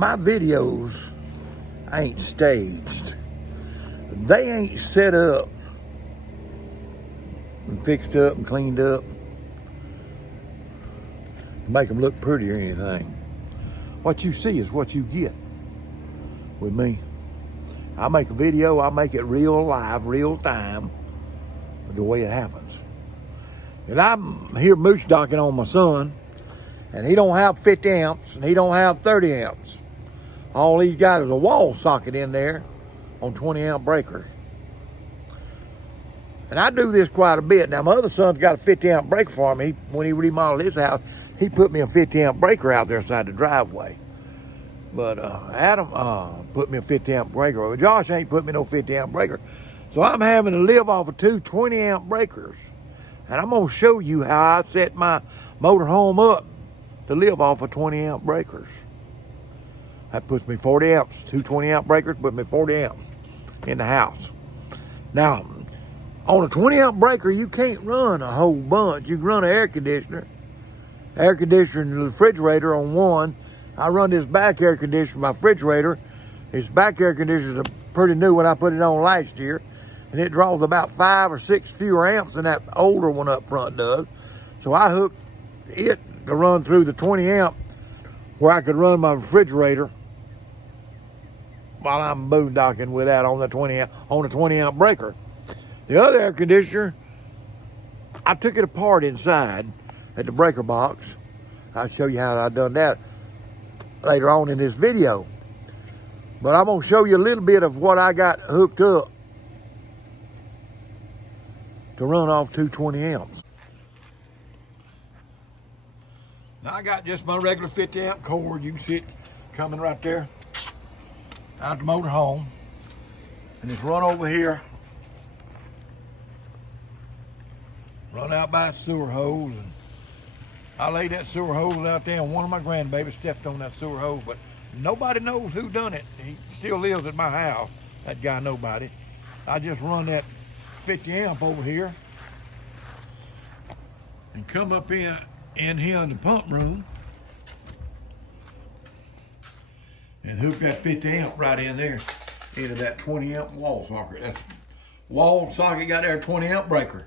my videos ain't staged. They ain't set up and fixed up and cleaned up to make them look pretty or anything. What you see is what you get with me. I make a video, I make it real live, real time, the way it happens. And I'm here Moochdocking on my son, and he don't have 50 amps, and he don't have 30 amps. All he's got is a wall socket in there on 20 amp breakers. And I do this quite a bit. Now, my other son's got a 50 amp breaker for me. When he remodeled his house, he put me a 50 amp breaker out there inside the driveway. But Adam put me a 50 amp breaker. Well, Josh ain't put me no 50 amp breaker. So I'm having to live off of two 20 amp breakers. And I'm gonna show you how I set my motorhome up to live off of 20 amp breakers. That puts me 40 amps. Two 20 amp breakers put me 40 amps in the house. Now, on a 20 amp breaker, you can't run a whole bunch. You can run an air conditioner and the refrigerator on one. I run this back air conditioner, my refrigerator. This back air conditioner is pretty new when I put it on last year. And it draws about 5 or 6 fewer amps than that older one up front does. So I hooked it to run through the 20 amp where I could run my refrigerator while I'm boondocking with that on the 20 amp breaker. The other air conditioner, I took it apart inside at the breaker box. I'll show you how I done that later on in this video. But I'm gonna show you a little bit of what I got hooked up to run off 220 amps. Now I got just my regular 50 amp cord. You can see it coming right there out the motor home. And it's run over here, run out by a sewer hose. And I laid that sewer hose out there and one of my grandbabies stepped on that sewer hose, but nobody knows who done it. He still lives at my house, that guy nobody. I just run that 50 amp over here and come up in here in the pump room and hook that 50 amp right in there into that 20 amp wall socket. That's wall socket got there, 20 amp breaker.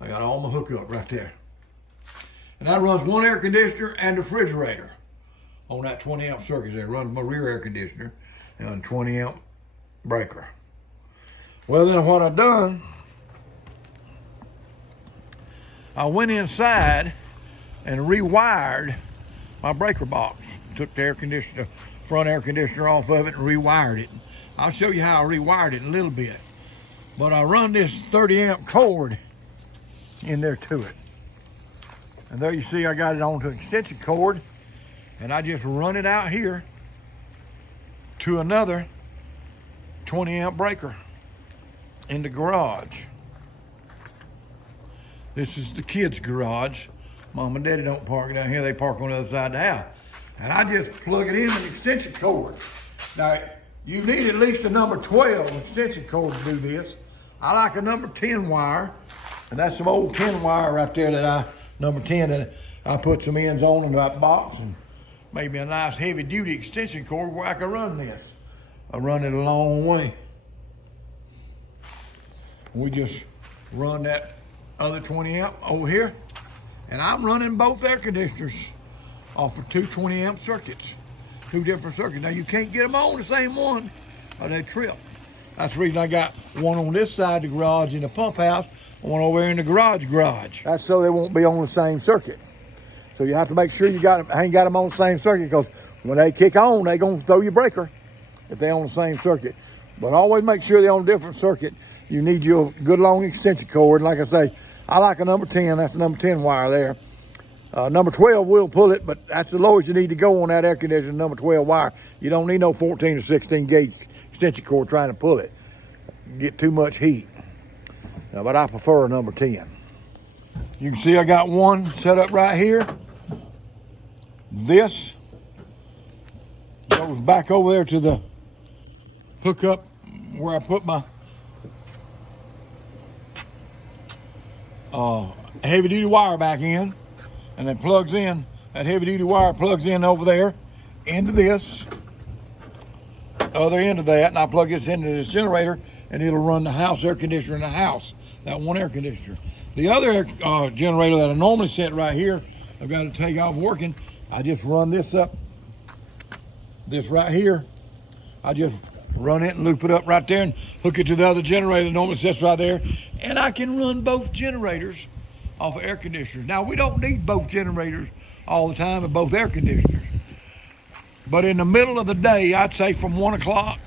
I got all my hookup right there. And that runs one air conditioner and refrigerator on that 20 amp circuit there. It runs my rear air conditioner and 20 amp breaker. Well, then what I done, I went inside and rewired my breaker box. Took the air conditioner, front air conditioner off of it and rewired it. I'll show you how I rewired it in a little bit. But I run this 30 amp cord in there to it. And there you see I got it onto an extension cord, and I just run it out here to another 20 amp breaker in the garage. This is the kids' garage. Mom and Daddy don't park down here, they park on the other side of the house. And I just plug it in an extension cord. Now, you need at least a number 12 extension cord to do this. I like a number 10 wire, and that's some old 10 wire right there that number 10, that I put some ends on in that box and made me a nice heavy duty extension cord where I could run this. I run it a long way. We just run that other 20 amp over here, and I'm running both air conditioners off of two 20 amp circuits, two different circuits. Now you can't get them on the same one or they trip. That's the reason I got one on this side of the garage in the pump house, and one over here in the garage. That's so they won't be on the same circuit. So you have to make sure you ain't got them on the same circuit, because when they kick on, they gonna throw your breaker if they're on the same circuit. But always make sure they're on a different circuit. You need your good long extension cord. Like I say, I like a number 10. That's a number 10 wire there. Number 12 will pull it, but that's the lowest you need to go on that air conditioner, number 12 wire. You don't need no 14 or 16 gauge extension cord trying to pull it. Get too much heat. But I prefer a number 10. You can see I got one set up right here. This goes back over there to the hookup where I put my heavy duty wire back in, and then plugs in. That heavy duty wire plugs in over there into this, other end of that, and I plug this into this generator, and it'll run the house air conditioner in the house, that one air conditioner. The other generator that I normally set right here, I've got to take off working. I just run this up, this right here. I just run it and loop it up right there and hook it to the other generator that normally sits right there. And I can run both generators off of air conditioners. Now, we don't need both generators all the time and both air conditioners. But in the middle of the day, I'd say from 1 o'clock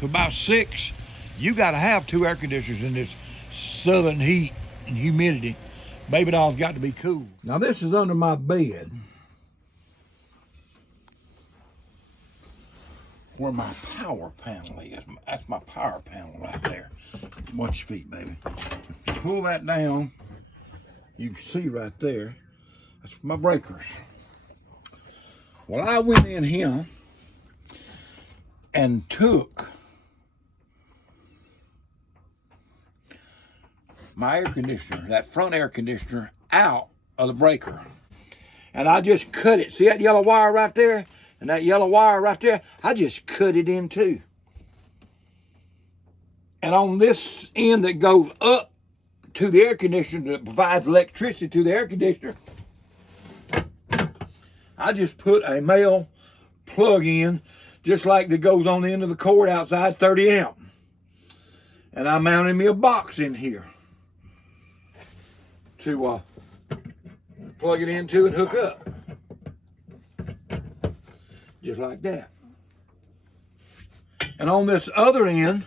to about 6, you got to have 2 air conditioners in this southern heat and humidity. Baby doll's got to be cool. Now, this is under my bed, where my power panel is. That's my power panel right there. Watch your feet, baby. If you pull that down, you can see right there, that's my breakers. Well, I went in here and took my air conditioner, that front air conditioner, out of the breaker. And I just cut it. See that yellow wire right there? And that yellow wire right there, I just cut it in two. And on this end that goes up to the air conditioner, that provides electricity to the air conditioner, I just put a male plug in, just like that goes on the end of the cord outside, 30 amp. And I mounted me a box in here to plug it into and hook up. Just like that. And on this other end,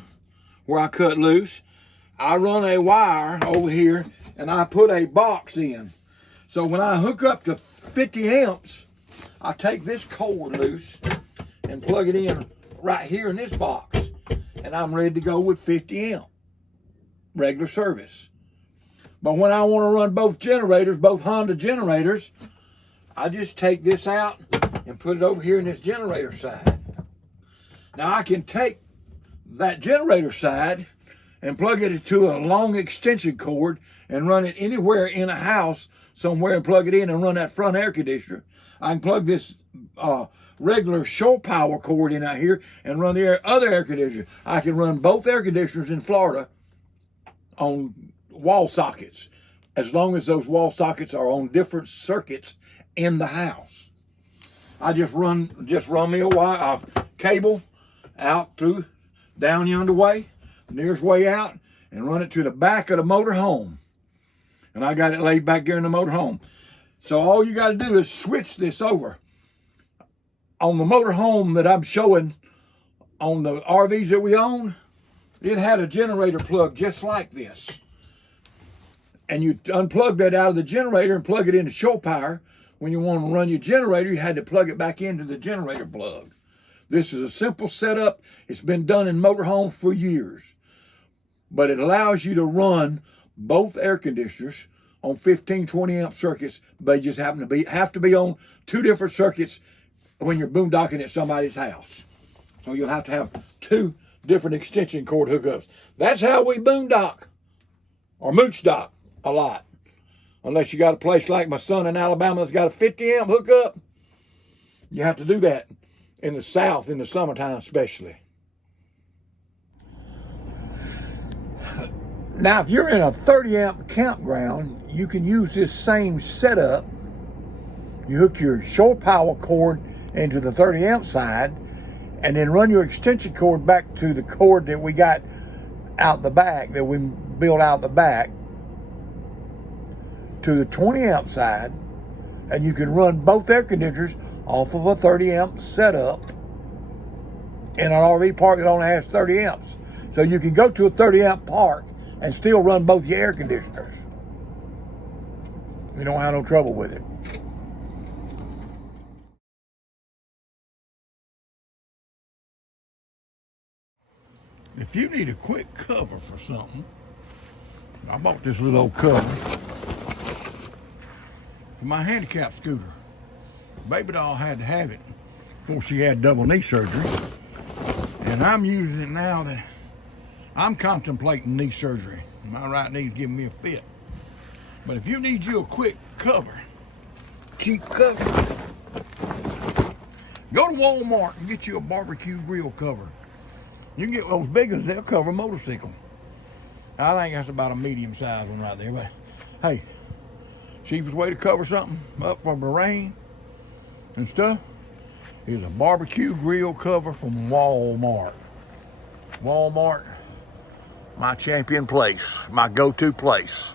where I cut loose, I run a wire over here and I put a box in. So when I hook up to 50 amps, I take this cord loose and plug it in right here in this box. And I'm ready to go with 50 amp regular service. But when I want to run both generators, both Honda generators, I just take this out and put it over here in this generator side. Now I can take that generator side and plug it to a long extension cord and run it anywhere in a house somewhere and plug it in and run that front air conditioner. I can plug this regular shore power cord in out here and run the other air conditioner. I can run both air conditioners in Florida on wall sockets, as long as those wall sockets are on different circuits in the house. I just run me a wire, cable out through down yonder way, nearest way out, and run it to the back of the motor home. And I got it laid back there in the motor home. So all you got to do is switch this over. On the motor home that I'm showing on the RVs that we own, it had a generator plug just like this. And you unplug that out of the generator and plug it into shore power. When you want to run your generator, you had to plug it back into the generator plug. This is a simple setup. It's been done in motorhomes for years. But it allows you to run both air conditioners on 15, 20 amp circuits. They just have to be on 2 different circuits when you're boondocking at somebody's house. So you'll have to have 2 different extension cord hookups. That's how we boondock or moochdock a lot. Unless you got a place like my son in Alabama that's got a 50 amp hookup, you have to do that in the South in the summertime especially. Now, if you're in a 30 amp campground, you can use this same setup. You hook your shore power cord into the 30 amp side and then run your extension cord back to the cord that we got out the back, that we built out the back, to the 20 amp side, and you can run both air conditioners off of a 30 amp setup in an RV park that only has 30 amps. So you can go to a 30 amp park and still run both your air conditioners. You don't have no trouble with it. If you need a quick cover for something, I bought this little old cover for my handicap scooter. Baby doll had to have it before she had double knee surgery. And I'm using it now that I'm contemplating knee surgery. My right knee's giving me a fit. But if you need you a quick cover, cheap cover, Go to Walmart and get you a barbecue grill cover. You can get those big ones, they'll cover a motorcycle. I think that's about a medium sized one right there, but hey, cheapest way to cover something up from the rain and stuff is a barbecue grill cover from Walmart. Walmart, my champion place, my go-to place.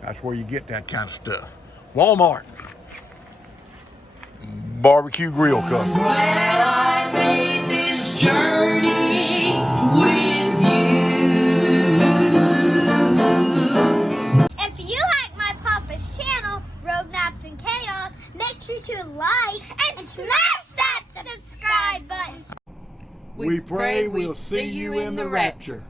That's where you get that kind of stuff. Walmart. Barbecue grill cover. Glad I made this journey with you. If you like my Papa's channel, Road Maps and Chaos, make sure to like and smash that subscribe button. We pray we'll see you in the rapture.